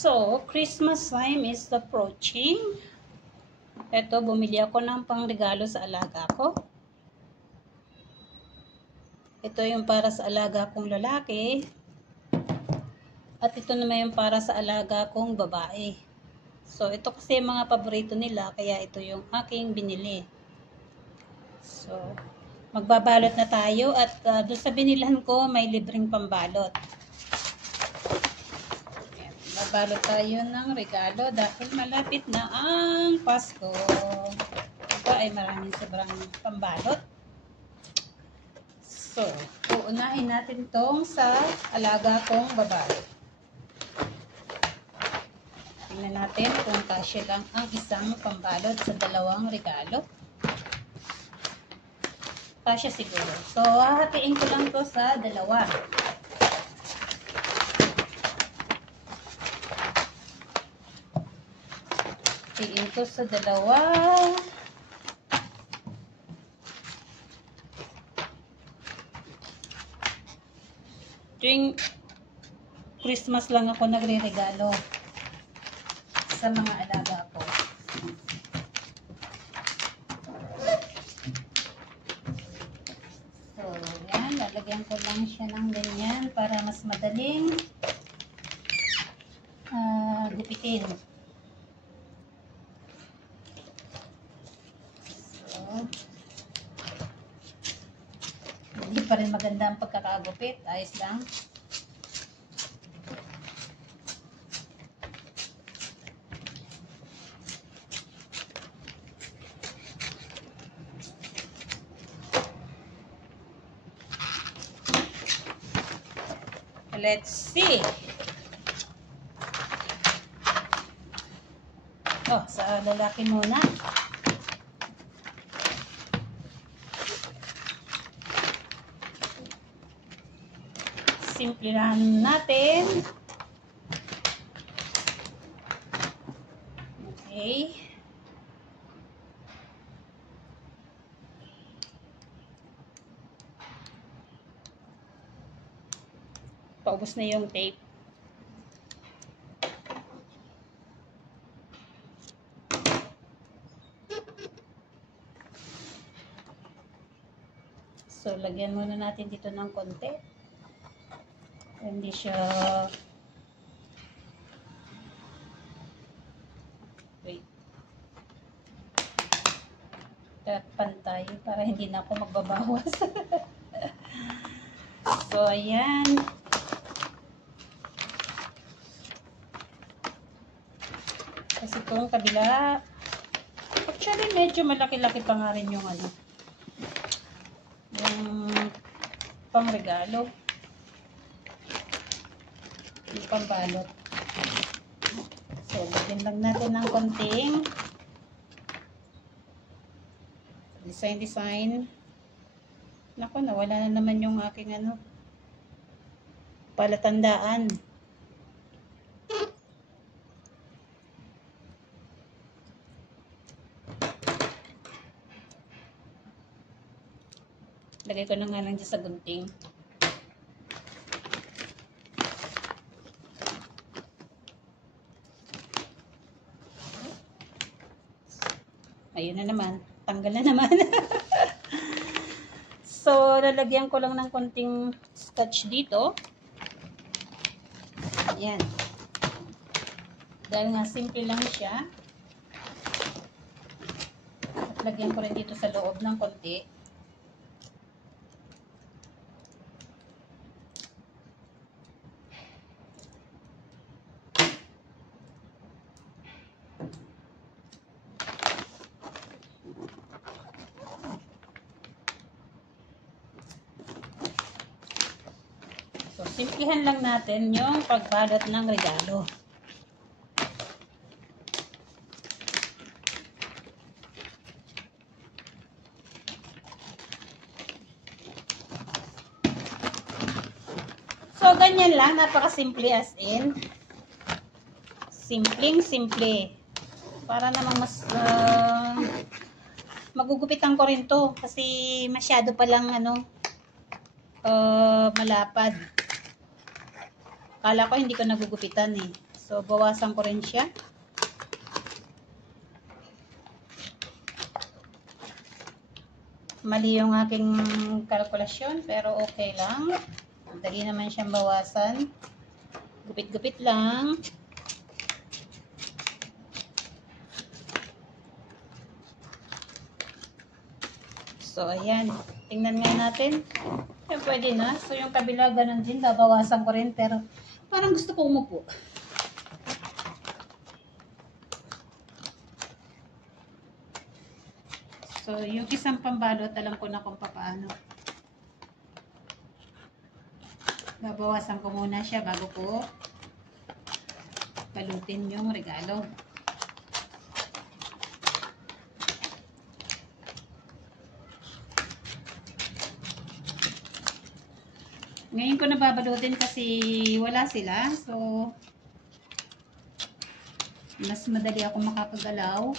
So, Christmas time is approaching. Ito, bumili ako ng pangregalo sa alaga ko. Ito yung para sa alaga kong lalaki. At ito naman yung para sa alaga kong babae. So, ito kasi yung mga paborito nila, kaya ito yung aking binili. So, magbabalot na tayo at doon sa binilhan ko, may libreng pambalot. Balot tayo ng regalo dahil malapit na ang Pasko. Ito ay maraming sobrang pambalot. So, uunahin natin tong sa alaga kong babae. Tingnan natin kung kasya lang ang isang pambalot sa dalawang regalo. Kasya siguro. So, hahatiin ko lang to sa dalawa. Ito sa dalawa. Tuwing Christmas lang ako nagre-regalo sa mga alaga ko. So, yan. Lalagyan ko lang siya ng ganyan para mas madaling gupitin. Hindi pa rin maganda ang pagkakagupit. Ayos lang. Let's see. Oh, sa lalaki muna. Simple lang natin. Okay. Paubos na yung tape. So, lagyan muna natin dito ng konti. Hindi siya pantay para hindi na ako magbabawas. So, ayan. Kasi itong kabila, actually medyo malaki-laki pa nga rin yung yung pangregalo. Yung pambalot. So, lagyan lang natin ng konting design. Naku, nawala na naman yung aking palatandaan. Lagay ko na nga lang dyan sa gunting. Ayun na naman. Tanggal na naman. So, lalagyan ko lang ng konting scotch dito. Ayan. Dahil nga simple lang siya. At lagyan ko rin dito sa loob ng konti. So, simplihan lang natin yung pagbalot ng regalo. So, ganyan lang. Napakasimple as in. Simpleng-simple. Para namang mas magugupitan ko rin to. Kasi masyado palang malapad. Kala ko hindi ko nagugupitan eh. So, bawasan ko rin siya. Mali yung aking kalkulasyon, pero okay lang. Dali naman siyang bawasan. Gupit-gupit lang. So, ayan. Tingnan nga natin. Yan, pwede na. So, yung kabila, ganun din. Babawasan ko rin, pero parang gusto ko umupo. So, yung isang pambalot, alam ko na kung paano. Babawasan ko muna siya bago ko balutin yung regalo. Ngayon ko nababalutin kasi wala sila. So, mas madali ako makapagalaw.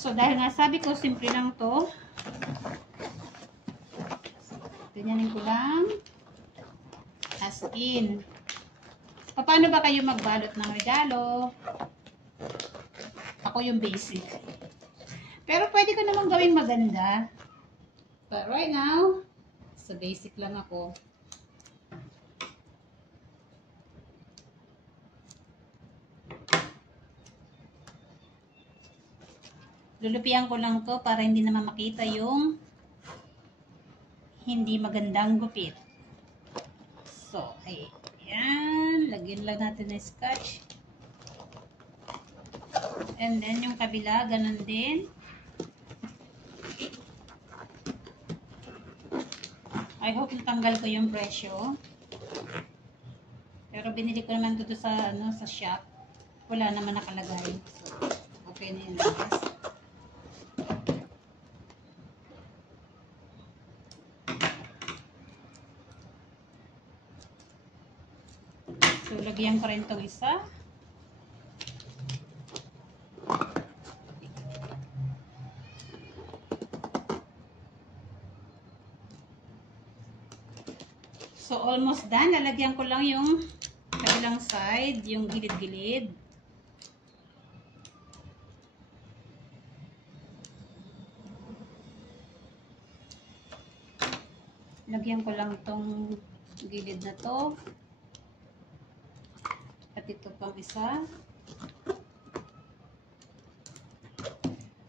So, dahil nga sabi ko, simple lang to. Ganyanin ko lang. As in. Paano ba kayo magbalot ng regalo? Ako yung basic. Pero pwede ko namang gawing maganda. But right now, sa basic lang ako. Lulupian ko lang to para hindi naman makita yung hindi magandang gupit. So, ayan. Lagyan lang natin ng scotch. And then, yung kabila, ganun din. I hope natanggal ko yung presyo. Pero binili ko naman ito sa, sa shop. Wala naman nakalagay. So, okay na yun. So, lagyan ko rin itong isa. So, almost done. Lalagyan ko lang yung kabilang side, yung gilid-gilid. Lagyan ko lang tong gilid na to. At ito pang isa.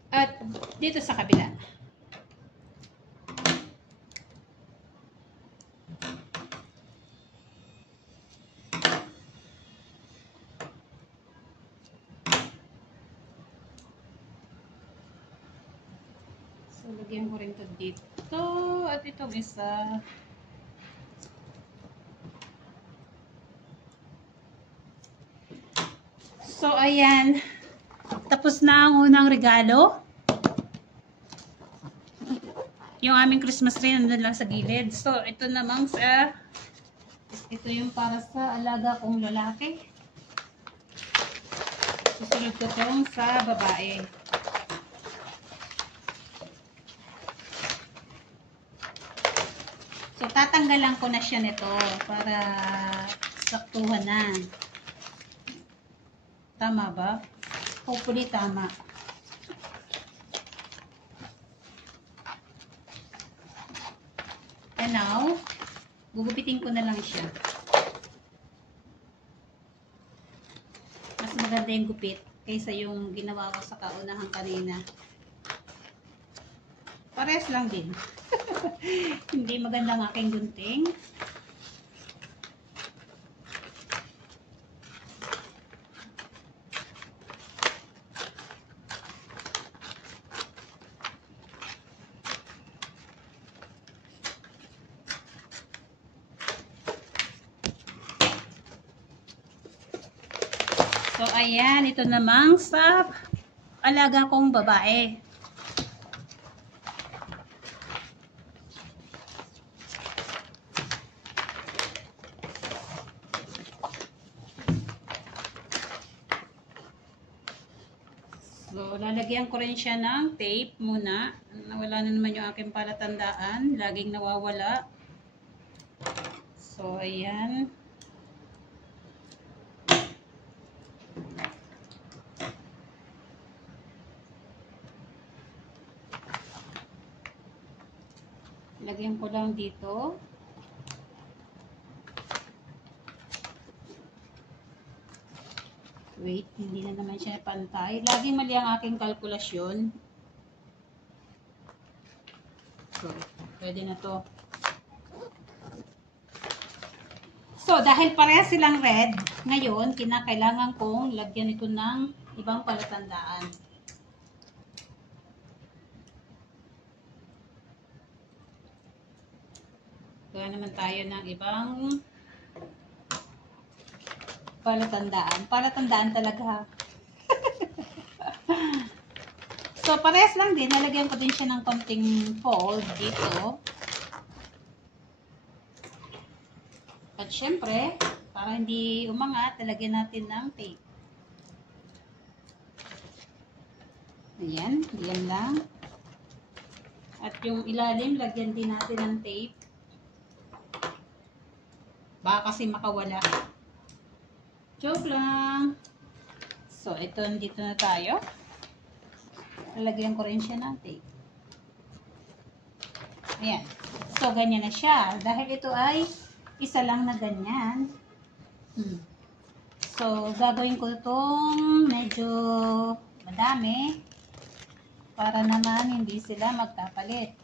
At dito sa kabila. So, lagyan ko rin ito dito. At itong isa. So, ayan. Tapos na ang unang regalo. Yung aming Christmas tree nandun lang sa gilid. So, ito namang ito yung para sa alaga kong lalaki. Susunod ko itong sa babae. So, tatanggalan ko na siya nito para saktuhan na. Tama ba? Hopefully, tama. And now, gugupitin ko na lang siya. Mas maganda yung gupit kaysa yung ginawa ko sa kaunahan kanina. Parehas lang din. Hindi maganda ang aking gunting. So, ayan. Ito namang sa alaga kong babae. So, lalagyan ko rin siya ng tape muna. Nawala na naman yung aking palatandaan. Laging nawawala. So, ayan. Lagyan ko lang dito. Wait, hindi na naman siya pantay. Laging mali ang aking kalkulasyon. So, pwede na to. So, dahil parehas silang red, ngayon, kinakailangan kong lagyan ito ng ibang palatandaan. Gawa naman tayo ng ibang palatandaan. Palatandaan talaga. So, parehas lang din. Nalagyan ko din siya ng konting fold dito. At syempre, para hindi umangat, talagyan natin ng tape. Ayan, diyan lang. At yung ilalim, lagyan din natin ng tape. Baka kasi makawala. Joke lang. So, ito, dito na tayo. Lalagyan ko rin siya ng tape. Ayan. So, ganyan na siya. Dahil ito ay isa lang na ganyan. So, gagawin ko itong medyo madami para naman hindi sila magkapalit.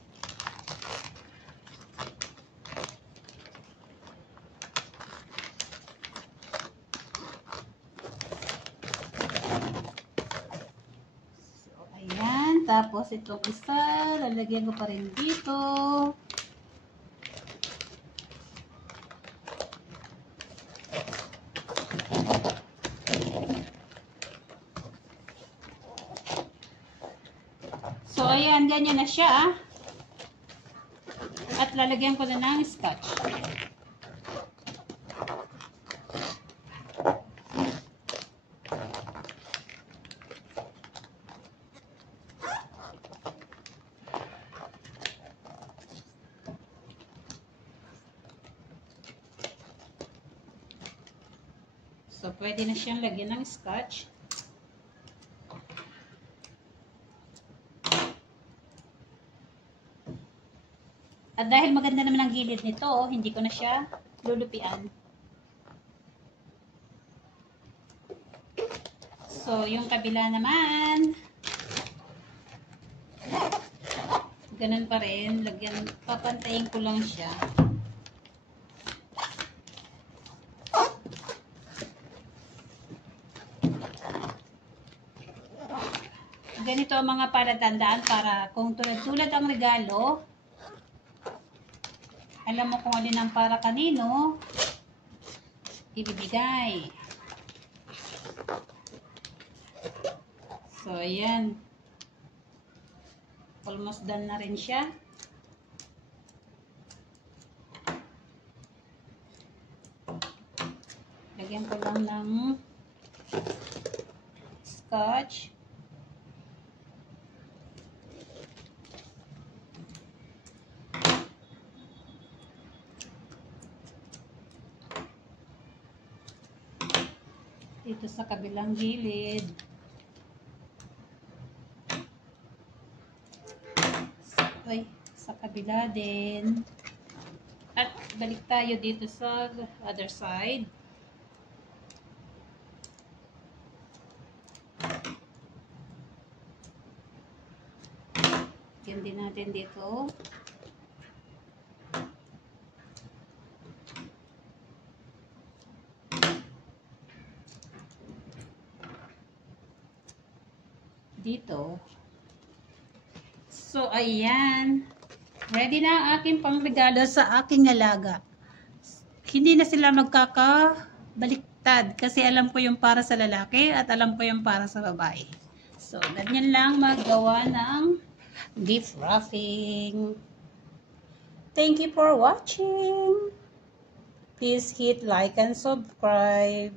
Tapos, itong isa, lalagyan ko pa rin dito. So, ayan, ganyan na siya. At lalagyan ko na ng scotch. So, pwede na siyang lagyan ng scotch. At dahil maganda naman ang gilid nito, hindi ko na siya lulupian. So, yung kabila naman, ganun pa rin. Papantayin ko lang siya. Ganito ang mga palatandaan para kung tulad ang regalo, alam mo kung alin ang para kanino, ibibigay. So, ayan. Almost done na rin siya. Lagyan ko lang ng scotch. Dito sa kabilang gilid. Ay, sa kabila din. At balik tayo dito sa other side. Yan din natin dito. Dito. So, ayan. Ready na ang aking pangregalo sa aking alaga. Hindi na sila magkakabaliktad kasi alam ko yung para sa lalaki at alam ko yung para sa babae. So, ganyan lang maggawa ng gift wrapping. Thank you for watching. Please hit like and subscribe.